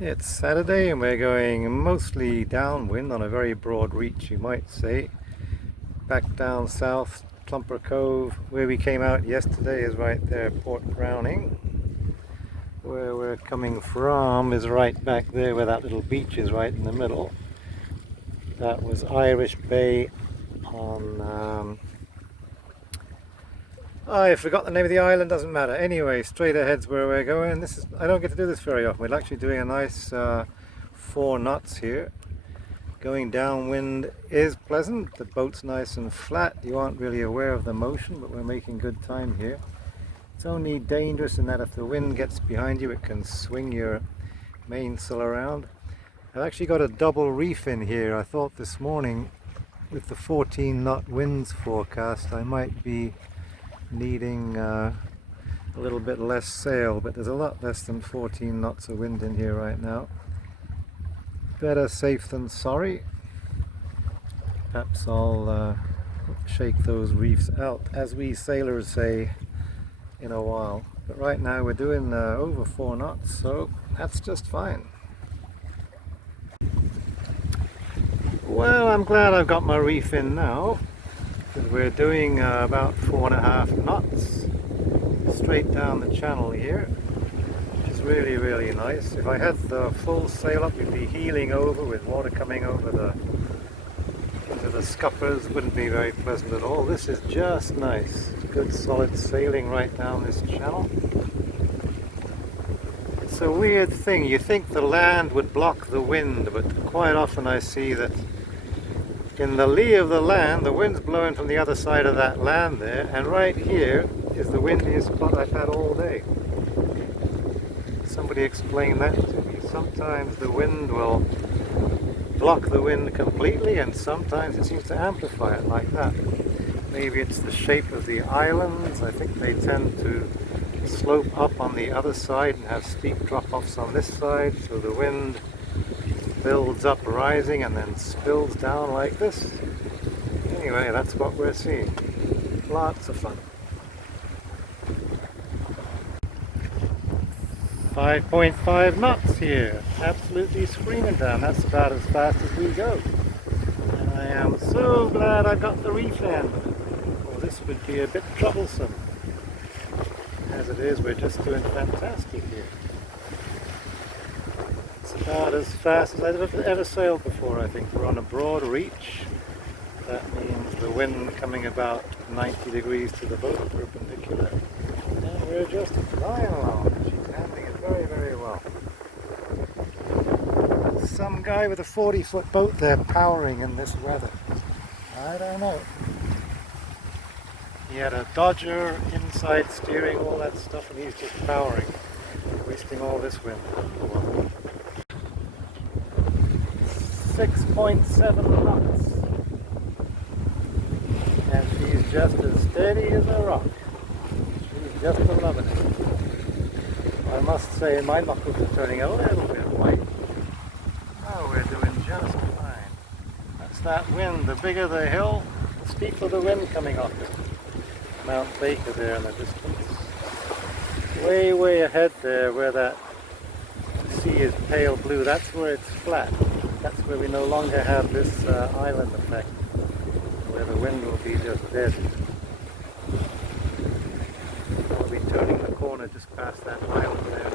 It's Saturday and we're going mostly downwind on a very broad reach, you might say. Back down south, Plumper Cove, where we came out yesterday is right there, Port Browning. Where we're coming from is right back there where that little beach is right in the middle. That was Irish Bay on... I forgot the name of the island, doesn't matter. Anyway, straight ahead's where we're going. I don't get to do this very often. We're actually doing a nice 4 knots here. Going downwind is pleasant. The boat's nice and flat. You aren't really aware of the motion, but we're making good time here. It's only dangerous in that if the wind gets behind you, it can swing your mainsail around. I've actually got a double reef in here. I thought this morning with the 14 knot winds forecast I might be needing a little bit less sail, but there's a lot less than 14 knots of wind in here right now. Better safe than sorry. Perhaps I'll shake those reefs out, as we sailors say, in a while. But right now we're doing over 4 knots, so that's just fine. Well, I'm glad I've got my reef in now. We're doing about 4.5 knots straight down the channel here, which is really nice. If I had the full sail up, we'd be heeling over with water coming over into the scuppers. Wouldn't be very pleasant at all. This is just nice. Good solid sailing right down this channel. It's a weird thing. You think the land would block the wind, but quite often I see that in the lee of the land, the wind's blowing from the other side of that land there, and right here is the windiest spot I've had all day. Somebody explained that to me. Sometimes the wind will block the wind completely, and sometimes it seems to amplify it like that. Maybe it's the shape of the islands. I think they tend to slope up on the other side and have steep drop-offs on this side, so the wind builds up rising and then spills down like this. Anyway, that's what we're seeing. Lots of fun. 5.5 knots here. Absolutely screaming down. That's about as fast as we go. And I am so glad I got the reef in. Well, this would be a bit troublesome. As it is, we're just doing fantastic here. About as fast as I've ever sailed before, I think. We're on a broad reach. That means the wind coming about 90 degrees to the boat, perpendicular. And we're just flying along. She's handling it very well. Some guy with a 40-foot boat there powering in this weather. I don't know. He had a Dodger, inside steering, all that stuff, and he's just powering, wasting all this wind. 6.7 knots, and she's just as steady as a rock. She's just loving it. I must say my knuckles are turning a little bit white. Oh, we're doing just fine. That's that wind. The bigger the hill, the steeper the wind coming off it. Mount Baker there in the distance. Way ahead there where that sea is pale blue, that's where it's flat. That's where we no longer have this island effect, where the wind will be just dead. We'll be turning the corner just past that island there.